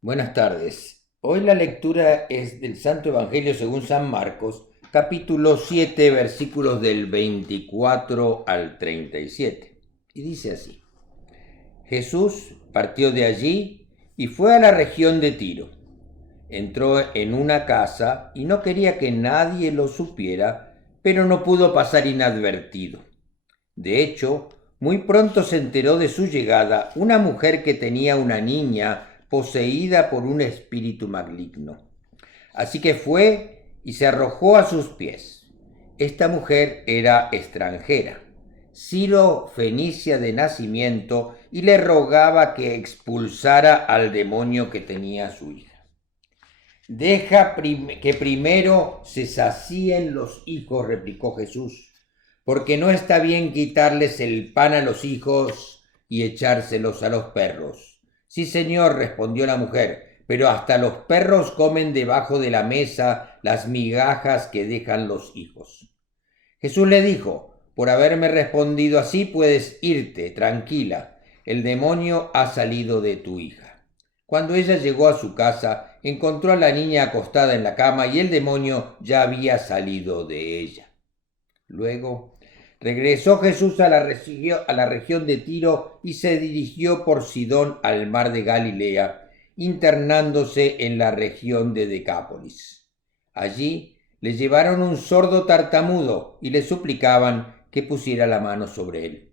Buenas tardes. Hoy la lectura es del Santo Evangelio según San Marcos, capítulo 7, versículos del 24 al 37. Y dice así: Jesús partió de allí y fue a la región de Tiro. Entró en una casa y no quería que nadie lo supiera, pero no pudo pasar inadvertido. De hecho, muy pronto se enteró de su llegada una mujer que tenía una niña poseída por un espíritu maligno. Así que fue y se arrojó a sus pies. Esta mujer era extranjera, siro-fenicia de nacimiento, y le rogaba que expulsara al demonio que tenía su hija. Deja que primero se sacíen los hijos, replicó Jesús, porque no está bien quitarles el pan a los hijos y echárselos a los perros. Sí, señor, respondió la mujer, pero hasta los perros comen debajo de la mesa las migajas que dejan los hijos. Jesús le dijo: por haberme respondido así, puedes irte, tranquila, el demonio ha salido de tu hija. Cuando ella llegó a su casa, encontró a la niña acostada en la cama y el demonio ya había salido de ella. Luego regresó Jesús a la región de Tiro y se dirigió por Sidón al mar de Galilea, internándose en la región de Decápolis. Allí le llevaron un sordo tartamudo y le suplicaban que pusiera la mano sobre él.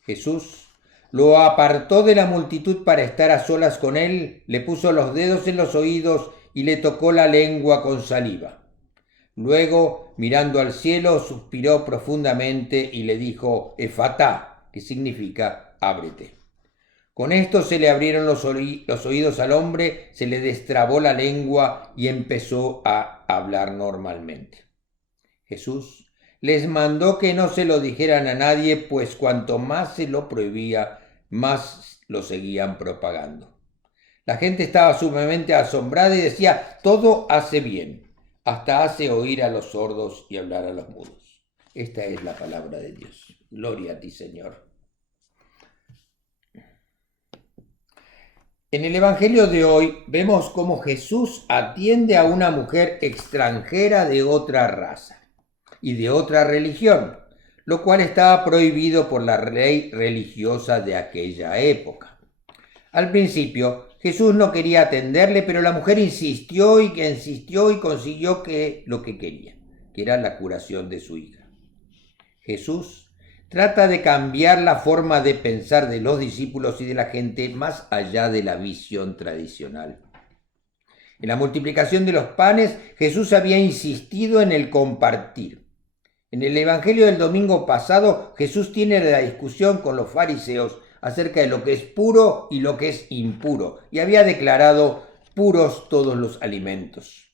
Jesús lo apartó de la multitud para estar a solas con él, le puso los dedos en los oídos y le tocó la lengua con saliva. Luego, mirando al cielo, suspiró profundamente y le dijo: Efatá, que significa ábrete. Con esto se le abrieron los oídos al hombre, se le destrabó la lengua y empezó a hablar normalmente. Jesús les mandó que no se lo dijeran a nadie, pues cuanto más se lo prohibía, más lo seguían propagando. La gente estaba sumamente asombrada y decía: todo hace bien, hasta hace oír a los sordos y hablar a los mudos. Esta es la palabra de Dios. Gloria a ti, Señor. En el Evangelio de hoy vemos cómo Jesús atiende a una mujer extranjera de otra raza y de otra religión, lo cual estaba prohibido por la ley religiosa de aquella época. Al principio, Jesús no quería atenderle, pero la mujer insistió y consiguió lo que quería, que era la curación de su hija. Jesús trata de cambiar la forma de pensar de los discípulos y de la gente más allá de la visión tradicional. En la multiplicación de los panes, Jesús había insistido en el compartir. En el Evangelio del domingo pasado, Jesús tiene la discusión con los fariseos acerca de lo que es puro y lo que es impuro, y había declarado puros todos los alimentos.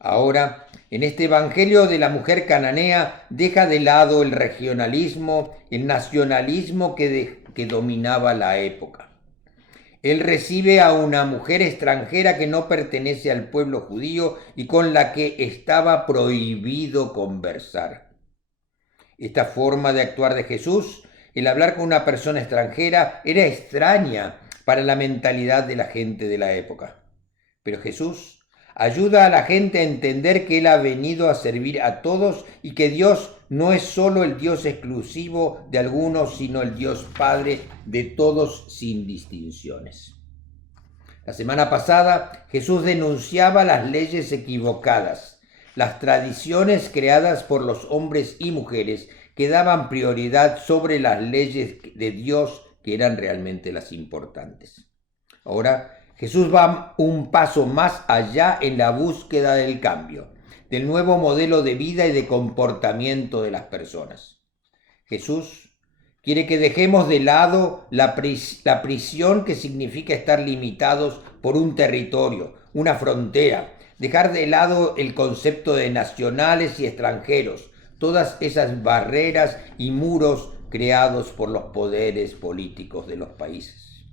Ahora, en este Evangelio de la mujer cananea, deja de lado el regionalismo, el nacionalismo que dominaba la época. Él recibe a una mujer extranjera que no pertenece al pueblo judío y con la que estaba prohibido conversar. Esta forma de actuar de Jesús, el hablar con una persona extranjera, era extraña para la mentalidad de la gente de la época. Pero Jesús ayuda a la gente a entender que Él ha venido a servir a todos y que Dios no es solo el Dios exclusivo de algunos, sino el Dios Padre de todos sin distinciones. La semana pasada Jesús denunciaba las leyes equivocadas, las tradiciones creadas por los hombres y mujeres que daban prioridad sobre las leyes de Dios, que eran realmente las importantes. Ahora Jesús va un paso más allá en la búsqueda del cambio, del nuevo modelo de vida y de comportamiento de las personas. Jesús quiere que dejemos de lado la prisión que significa estar limitados por un territorio, una frontera, dejar de lado el concepto de nacionales y extranjeros, todas esas barreras y muros creados por los poderes políticos de los países.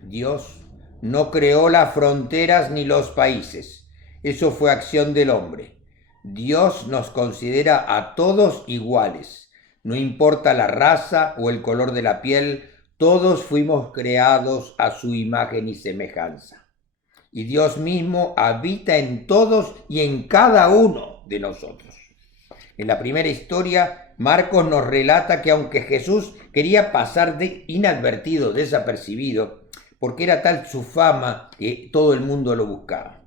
Dios no creó las fronteras ni los países. Eso fue acción del hombre. Dios nos considera a todos iguales. No importa la raza o el color de la piel, todos fuimos creados a su imagen y semejanza. Y Dios mismo habita en todos y en cada uno de nosotros. En la primera historia, Marcos nos relata que aunque Jesús quería pasar inadvertido, desapercibido, porque era tal su fama que todo el mundo lo buscaba.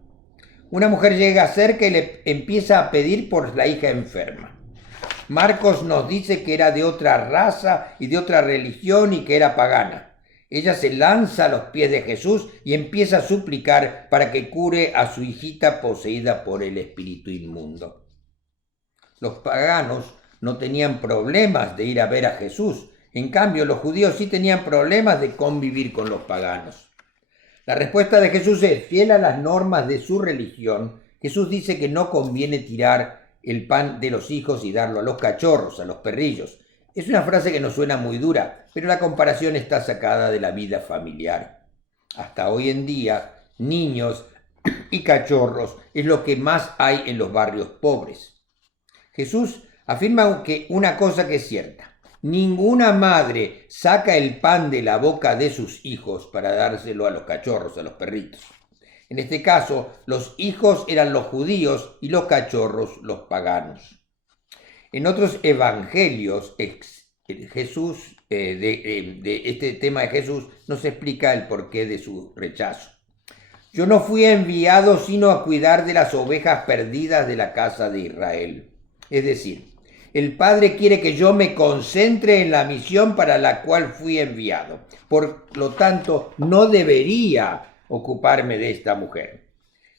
Una mujer llega cerca y le empieza a pedir por la hija enferma. Marcos nos dice que era de otra raza y de otra religión y que era pagana. Ella se lanza a los pies de Jesús y empieza a suplicar para que cure a su hijita poseída por el espíritu inmundo. Los paganos no tenían problemas de ir a ver a Jesús. En cambio, los judíos sí tenían problemas de convivir con los paganos. La respuesta de Jesús es fiel a las normas de su religión. Jesús dice que no conviene tirar el pan de los hijos y darlo a los cachorros, a los perrillos. Es una frase que nos suena muy dura, pero la comparación está sacada de la vida familiar. Hasta hoy en día, niños y cachorros es lo que más hay en los barrios pobres. Jesús afirma que una cosa que es cierta: ninguna madre saca el pan de la boca de sus hijos para dárselo a los cachorros, a los perritos. En este caso, los hijos eran los judíos y los cachorros los paganos. En otros evangelios, Jesús, de este tema de Jesús, nos explica el porqué de su rechazo. Yo no fui enviado sino a cuidar de las ovejas perdidas de la casa de Israel. Es decir, el Padre quiere que yo me concentre en la misión para la cual fui enviado. Por lo tanto, no debería ocuparme de esta mujer.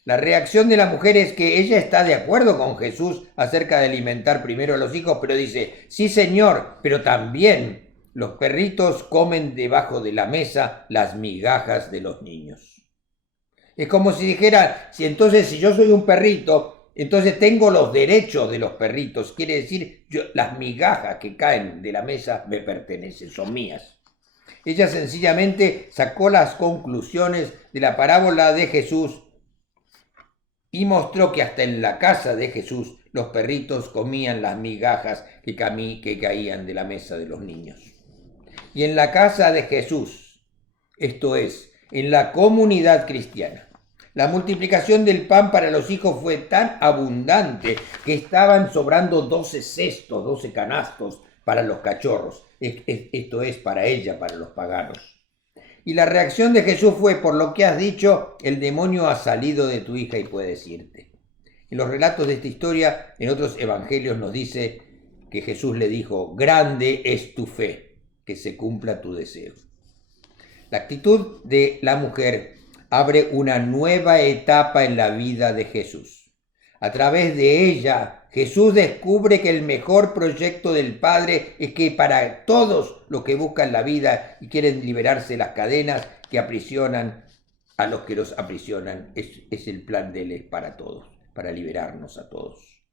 La reacción de la mujer es que ella está de acuerdo con Jesús acerca de alimentar primero a los hijos, pero dice, sí señor, pero también los perritos comen debajo de la mesa las migajas de los niños. Es como si dijera, si yo soy un perrito, entonces tengo los derechos de los perritos. Quiere decir, las migajas que caen de la mesa me pertenecen, son mías. Ella sencillamente sacó las conclusiones de la parábola de Jesús y mostró que hasta en la casa de Jesús los perritos comían las migajas que caían de la mesa de los niños. Y en la casa de Jesús, esto es, en la comunidad cristiana, la multiplicación del pan para los hijos fue tan abundante que estaban sobrando 12 cestos, 12 canastos para los cachorros. Esto es para ella, para los paganos. Y la reacción de Jesús fue, por lo que has dicho, el demonio ha salido de tu hija y puedes irte. En los relatos de esta historia, en otros evangelios nos dice que Jesús le dijo, grande es tu fe, que se cumpla tu deseo. La actitud de la mujer abre una nueva etapa en la vida de Jesús. A través de ella, Jesús descubre que el mejor proyecto del Padre es que para todos los que buscan la vida y quieren liberarse de las cadenas que aprisionan a los que los aprisionan, es el plan de Él, es para todos, para liberarnos a todos.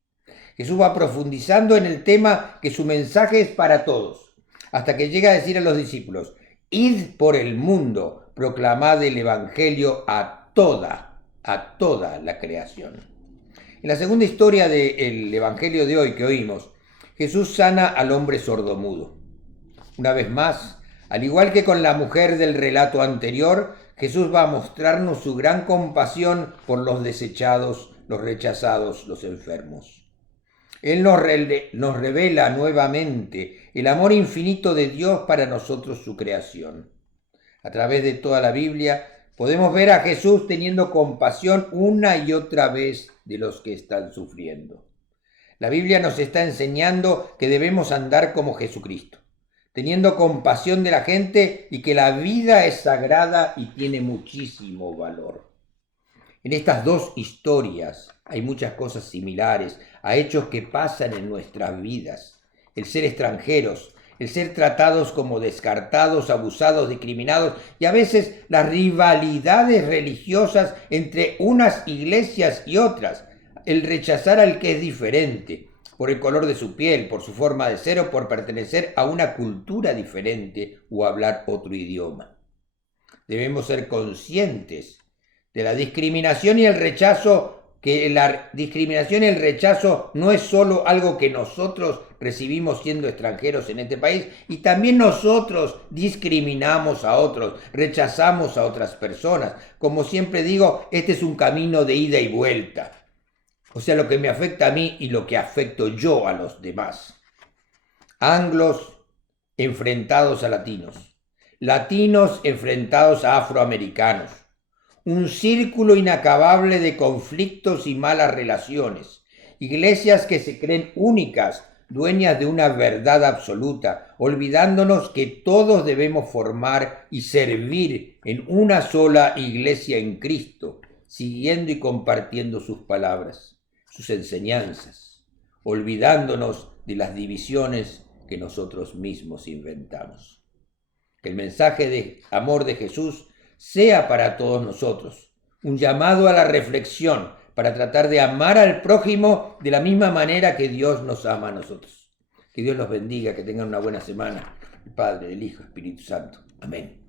Jesús va profundizando en el tema que su mensaje es para todos, hasta que llega a decir a los discípulos, id por el mundo, proclamad el Evangelio a toda la creación. En la segunda historia del Evangelio de hoy que oímos, Jesús sana al hombre sordomudo. Una vez más, al igual que con la mujer del relato anterior, Jesús va a mostrarnos su gran compasión por los desechados, los rechazados, los enfermos. Él nos revela nuevamente el amor infinito de Dios para nosotros, su creación. A través de toda la Biblia podemos ver a Jesús teniendo compasión una y otra vez de los que están sufriendo. La Biblia nos está enseñando que debemos andar como Jesucristo, teniendo compasión de la gente y que la vida es sagrada y tiene muchísimo valor. En estas dos historias hay muchas cosas similares a hechos que pasan en nuestras vidas. El ser extranjeros, el ser tratados como descartados, abusados, discriminados y a veces las rivalidades religiosas entre unas iglesias y otras, el rechazar al que es diferente por el color de su piel, por su forma de ser o por pertenecer a una cultura diferente o hablar otro idioma. Debemos ser conscientes de la discriminación y el rechazo que la discriminación y el rechazo no es solo algo que nosotros recibimos siendo extranjeros en este país, y también nosotros discriminamos a otros, rechazamos a otras personas. Como siempre digo, este es un camino de ida y vuelta. O sea, lo que me afecta a mí y lo que afecto yo a los demás. Anglos enfrentados a latinos, latinos enfrentados a afroamericanos. Un círculo inacabable de conflictos y malas relaciones. Iglesias que se creen únicas, dueñas de una verdad absoluta, olvidándonos que todos debemos formar y servir en una sola iglesia en Cristo, siguiendo y compartiendo sus palabras, sus enseñanzas, olvidándonos de las divisiones que nosotros mismos inventamos. Que el mensaje de amor de Jesús sea para todos nosotros un llamado a la reflexión para tratar de amar al prójimo de la misma manera que Dios nos ama a nosotros. Que Dios los bendiga, que tengan una buena semana. El Padre, el Hijo, Espíritu Santo. Amén.